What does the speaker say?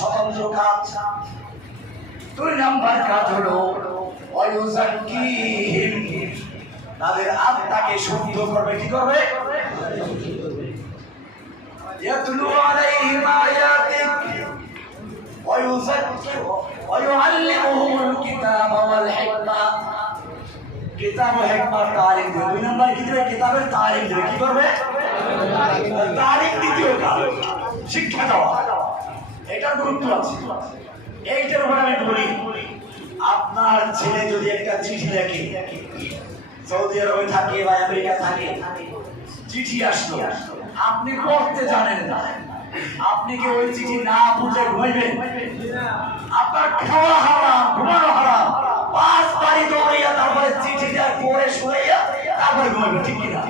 স্বতন্ত্র কাজ। 2 নাম্বার কাজ হলো ওয়ায়ুযাক্কিহিম, তাদের আত্মাকে শুদ্ধ করবে। কি করবে? ইয়াতলু আলাইহিম আয়াতিক ওয়ায়ুআল্লিমুহুমুল কিতাবা ওয়াল হিকমা, কিতাব ও হিকমার তালিম দেবে। 2 নাম্বার কি দেবে? কিতাবের তালিম দেবে। কি করবে? তালিম, দ্বিতীয় কাজ শিক্ষা দেওয়া। এটার গুরুত্ব আছে। এইটার উপর আমি বলি, আপনার ছেলে যদি একটা চিঠি লেখে, সৌদি আরবে থাকে বা আমেরিকা থাকে, চিঠি আসলো, আপনি পড়তে জানেন না, আপনি কি ওই চিঠি না বুঝে ঘুমাইবেন? আপনার খাওয়া হারাম, ঘুমানো হারাম, 5 বাড়ি দৌড়াইয়া তারপরে চিঠিটা পড়ে শুনাইয়া তারপরে ঘুমাইবেন। ঠিক কিনা?